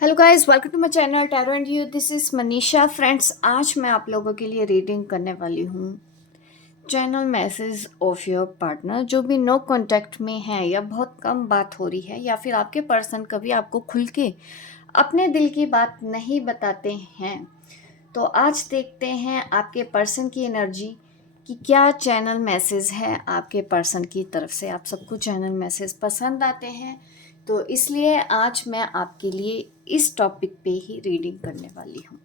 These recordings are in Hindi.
Hello guys, welcome to my channel tarot and you. This is Manisha. Friends, आज मैं आप लोगों के लिए रीडिंग करने वाली हूँ channel message of your partner. जो भी नो कांटेक्ट में है या बहुत कम बात हो रही है या फिर आपके पर्सन कभी आपको खुल के अपने दिल की बात नहीं बताते हैं, तो आज देखते हैं आपके पर्सन की एनर्जी कि क्या चैनल मैसेज है आपके पर्सन की तरफ से। आप सबको चैनल मैसेज पसंद आते हैं, तो इसलिए आज मैं आपके लिए इस टॉपिक पे ही रीडिंग करने वाली हूँ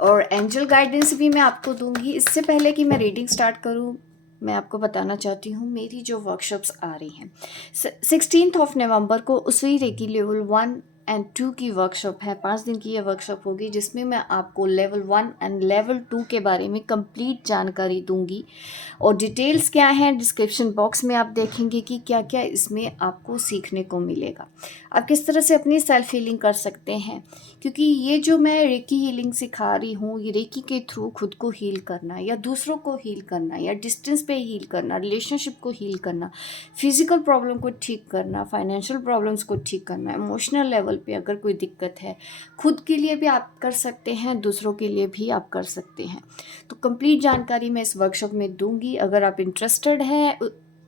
और एंजल गाइडेंस भी मैं आपको दूंगी। इससे पहले कि मैं रीडिंग स्टार्ट करूँ, मैं आपको बताना चाहती हूँ मेरी जो वर्कशॉप्स आ रही हैं 16 नवंबर को उसी रेकी लेवल 1 और 2 की वर्कशॉप है। 5 दिन की ये वर्कशॉप होगी जिसमें मैं आपको लेवल 1 एंड लेवल 2 के बारे में कंप्लीट जानकारी दूंगी और डिटेल्स क्या हैं डिस्क्रिप्शन बॉक्स में आप देखेंगे कि क्या क्या इसमें आपको सीखने को मिलेगा। आप किस तरह से अपनी सेल्फ हीलिंग कर सकते हैं, क्योंकि ये जो मैं रेकी हीलिंग सिखा रही हूँ, ये रेकी के थ्रू खुद को हील करना या दूसरों को हील करना या डिस्टेंस पे हील करना, रिलेशनशिप को हील करना, फिजिकल प्रॉब्लम को ठीक करना, फाइनेंशियल प्रॉब्लम्स को ठीक करना, इमोशनल लेवल पे अगर कोई दिक्कत है, खुद के लिए भी आप कर सकते हैं, दूसरों के लिए भी आप कर सकते हैं। तो कंप्लीट जानकारी मैं इस वर्कशॉप में दूंगी। अगर आप इंटरेस्टेड हैं,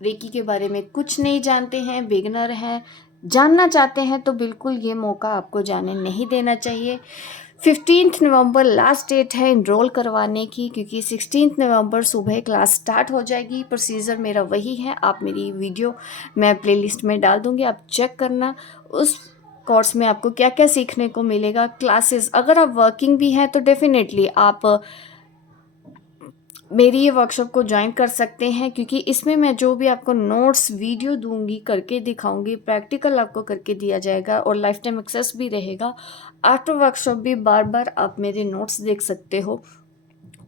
रेकी के बारे में कुछ नहीं जानते हैं, बिगनर हैं, जानना चाहते हैं, तो बिल्कुल ये मौका आपको जाने नहीं देना चाहिए। 15 नवंबर लास्ट डेट है इनरोल करवाने की, क्योंकि 16 नवंबर सुबह क्लास स्टार्ट हो जाएगी। प्रोसीजर मेरा वही है। आप मेरी वीडियो मैं प्लेलिस्ट में डाल दूँगी, आप चेक करना। उस कोर्स में आपको क्या क्या सीखने को मिलेगा। क्लासेस अगर आप वर्किंग भी हैं तो डेफिनेटली आप मेरी ये वर्कशॉप को ज्वाइन कर सकते हैं, क्योंकि इसमें मैं जो भी आपको नोट्स वीडियो दूंगी, करके दिखाऊंगी, प्रैक्टिकल आपको करके दिया जाएगा और लाइफ टाइम एक्सेस भी रहेगा। आफ्टर वर्कशॉप भी बार बार आप मेरे नोट्स देख सकते हो।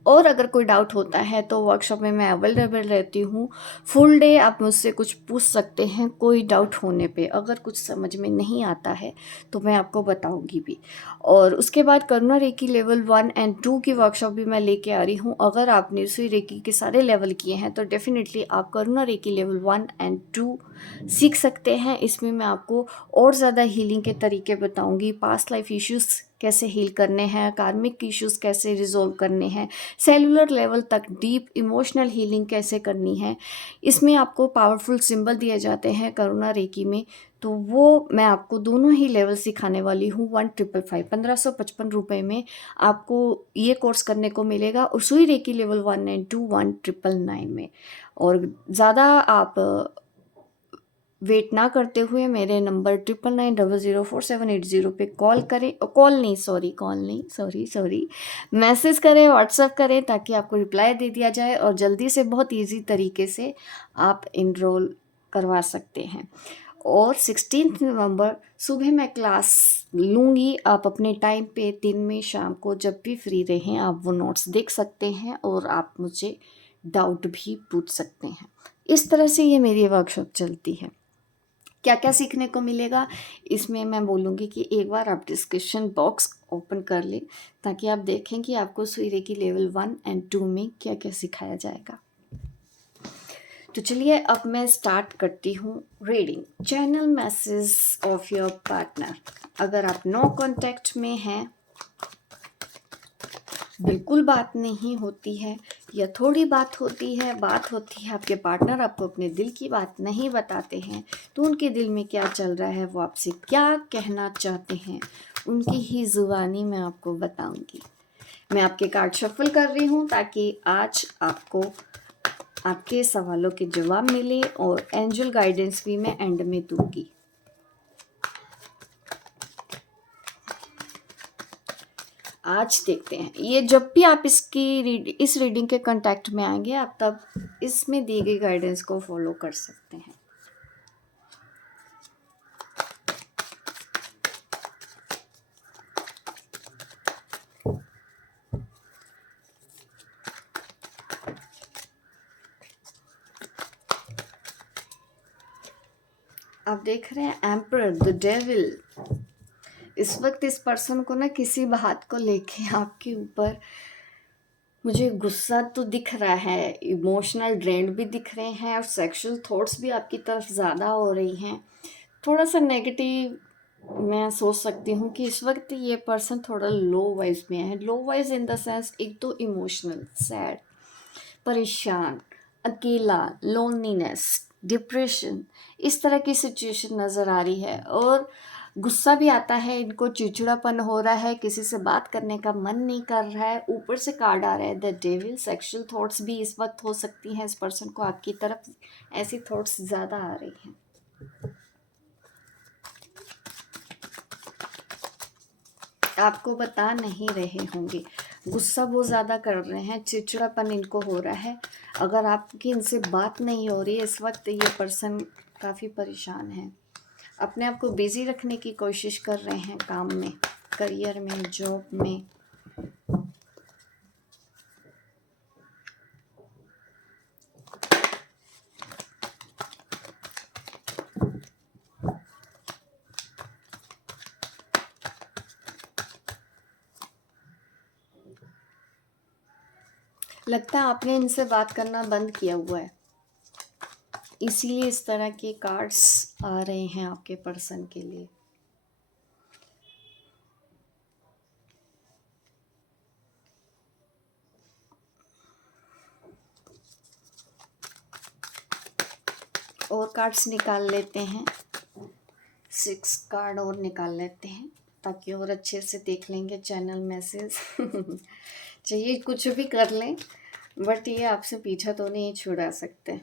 और अगर कोई डाउट होता है तो वर्कशॉप में मैं अवेलेबल रहती हूँ। फुल डे आप मुझसे कुछ पूछ सकते हैं कोई डाउट होने पे। अगर कुछ समझ में नहीं आता है तो मैं आपको बताऊंगी भी। और उसके बाद करुणा रेकी लेवल 1 और 2 की वर्कशॉप भी मैं लेके आ रही हूँ। अगर आपने उसी रेकी के सारे लेवल किए हैं तो डेफिनेटली आप करुणा रेकी लेवल 1 और 2 सीख सकते हैं। इसमें मैं आपको और ज़्यादा हीलिंग के तरीके बताऊंगी, पास्ट लाइफ इश्यूज़ कैसे हील करने हैं, कार्मिक इश्यूज़ कैसे रिजोल्व करने हैं, सेलुलर लेवल तक डीप इमोशनल हीलिंग कैसे करनी है। इसमें आपको पावरफुल सिंबल दिए जाते हैं करुणा रेकी में, तो वो मैं आपको दोनों ही लेवल सिखाने वाली हूँ। 1555 1555 रुपये में आपको ये कोर्स करने को मिलेगा और सुई रेकी लेवल 1 और 2 1999 में। और ज़्यादा आप वेट ना करते हुए मेरे नंबर 99900478 पे कॉल करें। कॉल नहीं, मैसेज करें, व्हाट्सएप करें, ताकि आपको रिप्लाई दे दिया जाए और जल्दी से बहुत इजी तरीके से आप इनरोल करवा सकते हैं। और 16 नवंबर सुबह मैं क्लास लूँगी। आप अपने टाइम पे दिन में शाम को जब भी फ्री रहें आप वो नोट्स देख सकते हैं और आप मुझे डाउट भी पूछ सकते हैं। इस तरह से ये मेरी वर्कशॉप चलती है। क्या क्या सीखने को मिलेगा इसमें मैं बोलूँगी कि एक बार आप डिस्क्रिप्शन बॉक्स ओपन कर लें, ताकि आप देखें कि आपको सुई रेकी लेवल 1 और 2 में क्या क्या सिखाया जाएगा। तो चलिए अब मैं स्टार्ट करती हूँ reading. Channel message of your partner. अगर आप नो कांटेक्ट में हैं, बिल्कुल बात नहीं होती है या थोड़ी बात होती है, आपके पार्टनर आपको अपने दिल की बात नहीं बताते हैं, तो उनके दिल में क्या चल रहा है, वो आपसे क्या कहना चाहते हैं, उनकी ही ज़ुबानी मैं आपको बताऊंगी। मैं आपके कार्ड शफल कर रही हूँ ताकि आज आपको आपके सवालों के जवाब मिले और एंजल गाइडेंस भी मैं एंड में दूंगी। आज देखते हैं ये, जब भी आप इस रीडिंग के कांटेक्ट में आएंगे आप तब इसमें दी गई गाइडेंस को फॉलो कर सकते हैं। आप देख रहे हैं एम्परर द डेविल। इस वक्त इस पर्सन को ना किसी बात को लेके आपके ऊपर मुझे गुस्सा तो दिख रहा है, इमोशनल ड्रेन भी दिख रहे हैं और सेक्सुअल थॉट्स भी आपकी तरफ ज़्यादा हो रही हैं। थोड़ा सा नेगेटिव मैं सोच सकती हूँ कि इस वक्त ये पर्सन थोड़ा लो वाइज में है। लो वाइज इन द सेंस, एक तो इमोशनल, सैड, परेशान, अकेला, लोनलीनेस, डिप्रेशन, इस तरह की सिचुएशन नज़र आ रही है। और गुस्सा भी आता है इनको, चिड़चिड़ापन हो रहा है, किसी से बात करने का मन नहीं कर रहा है। ऊपर से कार्ड आ रहा है द डेविल। सेक्सुअल थॉट्स भी इस वक्त हो सकती हैं इस पर्सन को आपकी तरफ, ऐसी थॉट्स ज़्यादा आ रही हैं। आपको बता नहीं रहे होंगे, गुस्सा बहुत ज़्यादा कर रहे हैं, चिड़चिड़ापन इनको हो रहा है। अगर आपकी इनसे बात नहीं हो रही है इस वक्त, ये पर्सन काफ़ी परेशान है, अपने आप को बिज़ी रखने की कोशिश कर रहे हैं, काम में, करियर में, जॉब में। लगता है आपने इनसे बात करना बंद किया हुआ है, इसीलिए इस तरह के कार्ड्स आ रहे हैं आपके पर्सन के लिए। और कार्ड्स निकाल लेते हैं, 6 कार्ड और निकाल लेते हैं ताकि और अच्छे से देख लेंगे चैनल मैसेज। चाहिए कुछ भी कर लें, बट ये आपसे पीछा तो नहीं छुड़ा सकते।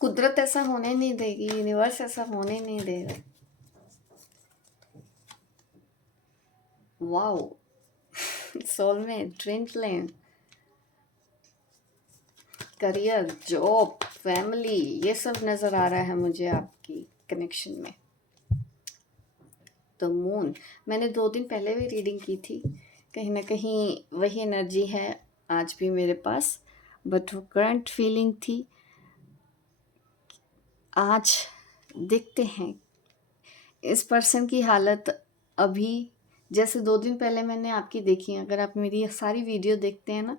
कुदरत ऐसा होने नहीं देगी, यूनिवर्स ऐसा होने नहीं देगा। Wow, soulmate, twin flame, career, job, family, ये सब नज़र आ रहा है मुझे आपकी कनेक्शन में। तो मून, मैंने 2 दिन पहले भी रीडिंग की थी, कहीं ना कहीं वही एनर्जी है आज भी मेरे पास, बट वो करंट फीलिंग थी। आज देखते हैं इस पर्सन की हालत अभी, जैसे 2 दिन पहले मैंने आपकी देखी, अगर आप मेरी सारी वीडियो देखते हैं ना,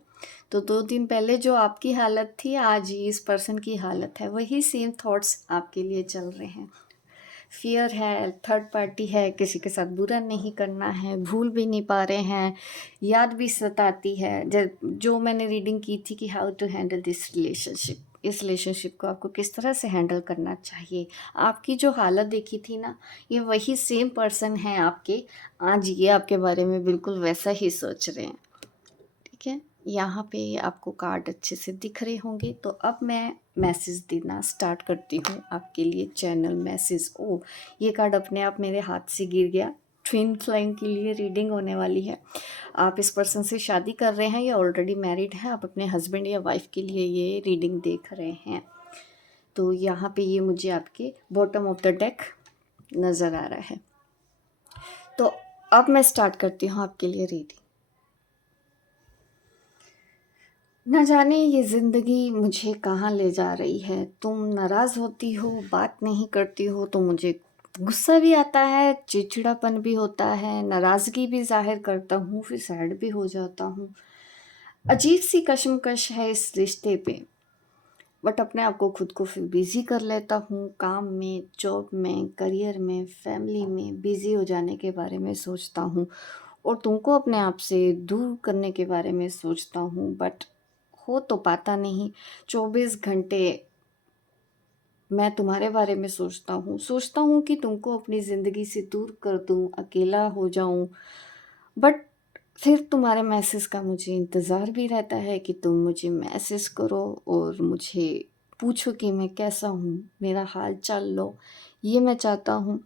तो 2 दिन पहले जो आपकी हालत थी, आज ही इस पर्सन की हालत है, वही सेम थॉट्स आपके लिए चल रहे हैं। फियर है, थर्ड पार्टी है, किसी के साथ बुरा नहीं करना है, भूल भी नहीं पा रहे हैं, याद भी सताती है। जो मैंने रीडिंग की थी कि how to handle this relationship, इस रिलेशनशिप को आपको किस तरह से हैंडल करना चाहिए। आपकी जो हालत देखी थी ना, ये वही सेम पर्सन है आपके, आज ये आपके बारे में बिल्कुल वैसा ही सोच रहे हैं। ठीक है, यहाँ पे आपको कार्ड अच्छे से दिख रहे होंगे। तो अब मैं मैसेज देना स्टार्ट करती हूँ आपके लिए, चैनल मैसेज। ओ, ये कार्ड अपने आप मेरे हाथ से गिर गया। ट्विन फ्लेम के लिए रीडिंग होने वाली है। आप इस पर्सन से शादी कर रहे हैं या ऑलरेडी मैरिड हैं, आप अपने हस्बैंड या वाइफ के लिए ये रीडिंग देख रहे हैं। तो यहाँ पे ये मुझे आपके बॉटम ऑफ द डेक नज़र आ रहा है। तो अब मैं स्टार्ट करती हूँ आपके लिए रीडिंग। न जाने ये ज़िंदगी मुझे कहाँ ले जा रही है। तुम नाराज़ होती हो, बात नहीं करती हो, तो मुझे गुस्सा भी आता है, चिड़चिड़ापन भी होता है, नाराज़गी भी ज़ाहिर करता हूँ, फिर सैड भी हो जाता हूँ। अजीब सी कशमकश है इस रिश्ते पे, बट अपने आप को खुद को फिर बिज़ी कर लेता हूँ, काम में, जॉब में, करियर में, फैमिली में बिज़ी हो जाने के बारे में सोचता हूँ, और तुमको अपने आप से दूर करने के बारे में सोचता हूँ, बट हो तो पाता नहीं। 24 घंटे मैं तुम्हारे बारे में सोचता हूँ कि तुमको अपनी ज़िंदगी से दूर कर दूँ, अकेला हो जाऊँ, बट फिर तुम्हारे मैसेज का मुझे इंतज़ार भी रहता है कि तुम मुझे मैसेज करो और मुझे पूछो कि मैं कैसा हूँ, मेरा हाल चाल लो, ये मैं चाहता हूँ।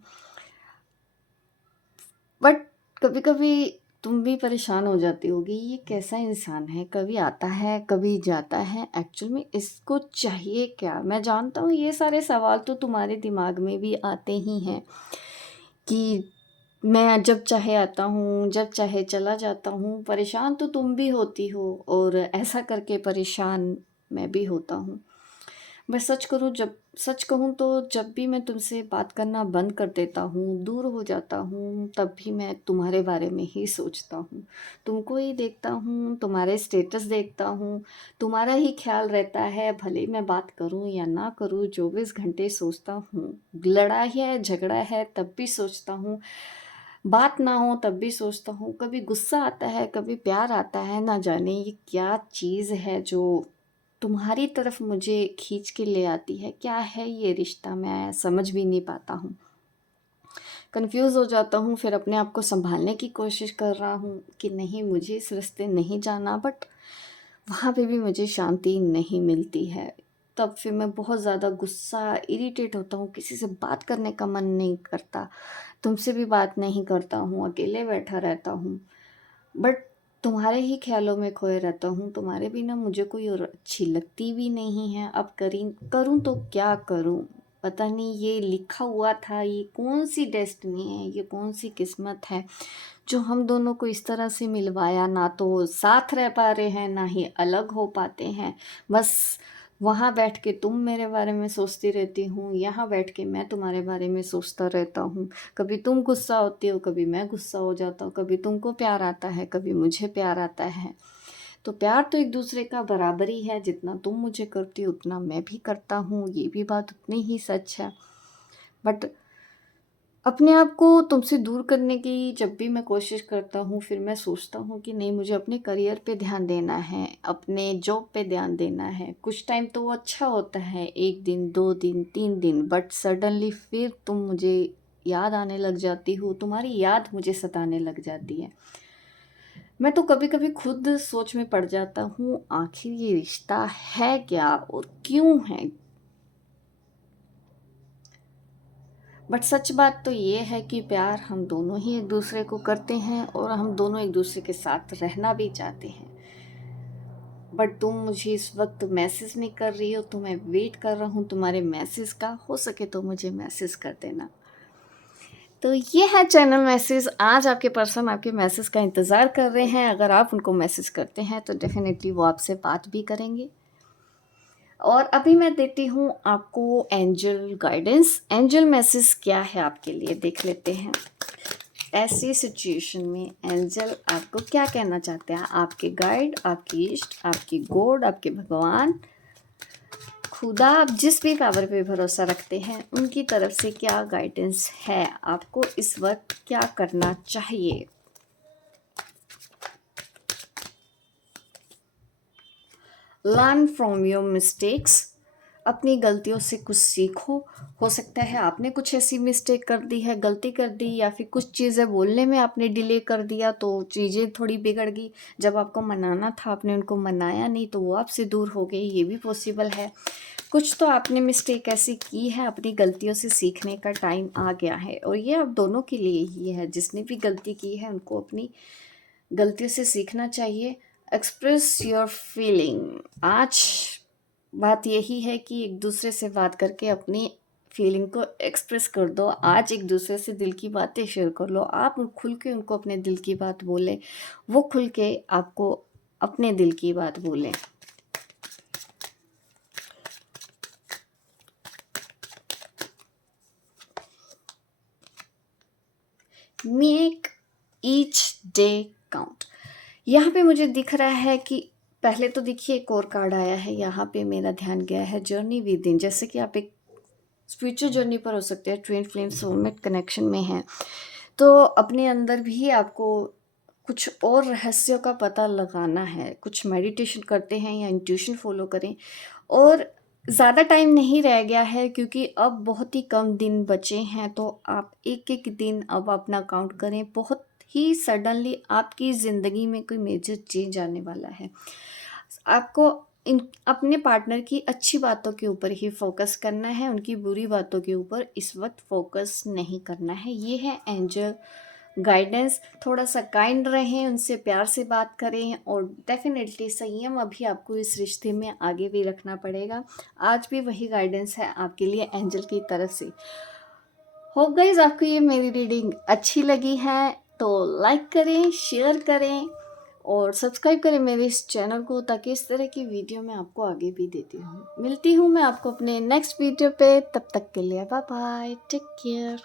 बट कभी कभी तुम भी परेशान हो जाती होगी, ये कैसा इंसान है, कभी आता है कभी जाता है, एक्चुअल में इसको चाहिए क्या। मैं जानता हूँ ये सारे सवाल तो तुम्हारे दिमाग में भी आते ही हैं कि मैं जब चाहे आता हूँ, जब चाहे चला जाता हूँ, परेशान तो तुम भी होती हो और ऐसा करके परेशान मैं भी होता हूँ। मैं सच करूँ, जब सच कहूँ तो जब भी मैं तुमसे बात करना बंद कर देता हूँ, दूर हो जाता हूँ, तब भी मैं तुम्हारे बारे में ही सोचता हूँ। तुमको ही देखता हूँ, तुम्हारे स्टेटस देखता हूँ, तुम्हारा ही ख़्याल रहता है, भले मैं बात करूँ या ना करूँ, 24 घंटे सोचता हूँ। लड़ाई है, झगड़ा है, तब भी सोचता हूँ, बात ना हो तब भी सोचता हूँ। कभी गुस्सा आता है, कभी प्यार आता है, ना जाने ये क्या चीज़ है जो तुम्हारी तरफ मुझे खींच के ले आती है। क्या है ये रिश्ता, मैं समझ भी नहीं पाता हूँ। कन्फ्यूज़ हो जाता हूँ, फिर अपने आप को सँभालने की कोशिश कर रहा हूँ कि नहीं, मुझे इस रास्ते नहीं जाना, बट वहाँ पे भी मुझे शांति नहीं मिलती है। तब फिर मैं बहुत ज़्यादा गुस्सा, इरिटेट होता हूँ, किसी से बात करने का मन नहीं करता, तुमसे भी बात नहीं करता हूँ, अकेले बैठा रहता हूँ। बट तुम्हारे ही ख़्यालों में खोए रहता हूँ, तुम्हारे बिना मुझे कोई और अच्छी लगती भी नहीं है। अब करूँ तो क्या करूँ? पता नहीं, ये लिखा हुआ था, ये कौन-सी डेस्टिनी है, ये कौन-सी किस्मत है, जो हम दोनों को इस तरह से मिलवाया। ना तो साथ रह पा रहे हैं, ना ही अलग हो पाते हैं। बस वहाँ बैठ के तुम मेरे बारे में सोचती रहती हूँ, यहाँ बैठ के मैं तुम्हारे बारे में सोचता रहता हूँ। कभी तुम गुस्सा होती हो, कभी मैं गुस्सा हो जाता हूँ, कभी तुमको प्यार आता है, कभी मुझे प्यार आता है। तो प्यार तो एक दूसरे का बराबर ही है, जितना तुम मुझे करती हो उतना मैं भी करता हूँ, ये भी बात उतनी ही सच है। बट अपने आप को तुमसे दूर करने की जब भी मैं कोशिश करता हूँ, फिर मैं सोचता हूँ कि नहीं, मुझे अपने करियर पे ध्यान देना है, अपने जॉब पे ध्यान देना है। कुछ टाइम तो वो अच्छा होता है, 1 दिन, 2 दिन, 3 दिन, बट सडनली फिर तुम मुझे याद आने लग जाती हो, तुम्हारी याद मुझे सताने लग जाती है। मैं तो कभी-कभी खुद सोच में पड़ जाता हूँ, आखिर ये रिश्ता है क्या और क्यों है? बट सच बात तो ये है कि प्यार हम दोनों ही एक दूसरे को करते हैं और हम दोनों एक दूसरे के साथ रहना भी चाहते हैं। बट तुम मुझे इस वक्त मैसेज नहीं कर रही हो, तो मैं वेट कर रहा हूँ तुम्हारे मैसेज का। हो सके तो मुझे मैसेज कर देना। तो ये है चैनल मैसेज। आज आपके पर्सन आपके मैसेज का इंतज़ार कर रहे हैं। अगर आप उनको मैसेज करते हैं तो डेफिनेटली वो आपसे बात भी करेंगे। और अभी मैं देती हूँ आपको एंजल गाइडेंस। एंजल मैसेज क्या है आपके लिए, देख लेते हैं। ऐसी सिचुएशन में एंजल आपको क्या कहना चाहते हैं? आपके गाइड, आपकी इष्ट, आपकी गॉड, आपके भगवान, खुदा, आप जिस भी पावर पे भरोसा रखते हैं, उनकी तरफ से क्या गाइडेंस है? आपको इस वक्त क्या करना चाहिए? Learn from your mistakes. अपनी गलतियों से कुछ सीखो। हो सकता है आपने कुछ ऐसी मिस्टेक कर दी है, गलती कर दी, या फिर कुछ चीज़ें बोलने में आपने डिले कर दिया तो चीज़ें थोड़ी बिगड़ गई। जब आपको मनाना था आपने उनको मनाया नहीं, तो वो आपसे दूर हो गई, ये भी पॉसिबल है। कुछ तो आपने मिस्टेक ऐसी की है, अपनी गलतियों से सीखने का टाइम आ गया है, और ये आप दोनों के लिए ही है। जिसने भी गलती की है उनको अपनी गलतियों से सीखना चाहिए। Express your feeling. आज बात यही है कि एक दूसरे से बात करके अपनी फीलिंग को एक्सप्रेस कर दो। आज एक दूसरे से दिल की बातें शेयर कर लो। आप खुल के उनको अपने दिल की बात बोले, वो खुल के आपको अपने दिल की बात बोले। Make each day count. यहाँ पे मुझे दिख रहा है कि पहले तो देखिए एक और कार्ड आया है, यहाँ पे मेरा ध्यान गया है जर्नी विद इन। जैसे कि आप एक स्पिरिचुअल जर्नी पर हो सकते हैं, ट्विन फ्लेम सोलमेट कनेक्शन में हैं, तो अपने अंदर भी आपको कुछ और रहस्यों का पता लगाना है। कुछ मेडिटेशन करते हैं या इंट्यूशन फॉलो करें। और ज़्यादा टाइम नहीं रह गया है, क्योंकि अब बहुत ही कम दिन बचे हैं, तो आप एक एक दिन अब अपना काउंट करें। बहुत ही सडनली आपकी ज़िंदगी में कोई मेजर चेंज आने वाला है। आपको इन अपने पार्टनर की अच्छी बातों के ऊपर ही फोकस करना है, उनकी बुरी बातों के ऊपर इस वक्त फोकस नहीं करना है। ये है एंजल गाइडेंस। थोड़ा सा काइंड रहें, उनसे प्यार से बात करें, और डेफिनेटली संयम अभी आपको इस रिश्ते में आगे भी रखना पड़ेगा। आज भी वही गाइडेंस है आपके लिए एंजल की तरफ से। होप गाइस आपको ये मेरी रीडिंग अच्छी लगी है तो लाइक करें, शेयर करें, और सब्सक्राइब करें मेरे इस चैनल को, ताकि इस तरह की वीडियो मैं आपको आगे भी देती हूँ। मिलती हूँ मैं आपको अपने नेक्स्ट वीडियो पे, तब तक के लिए बाय बाय, टेक केयर।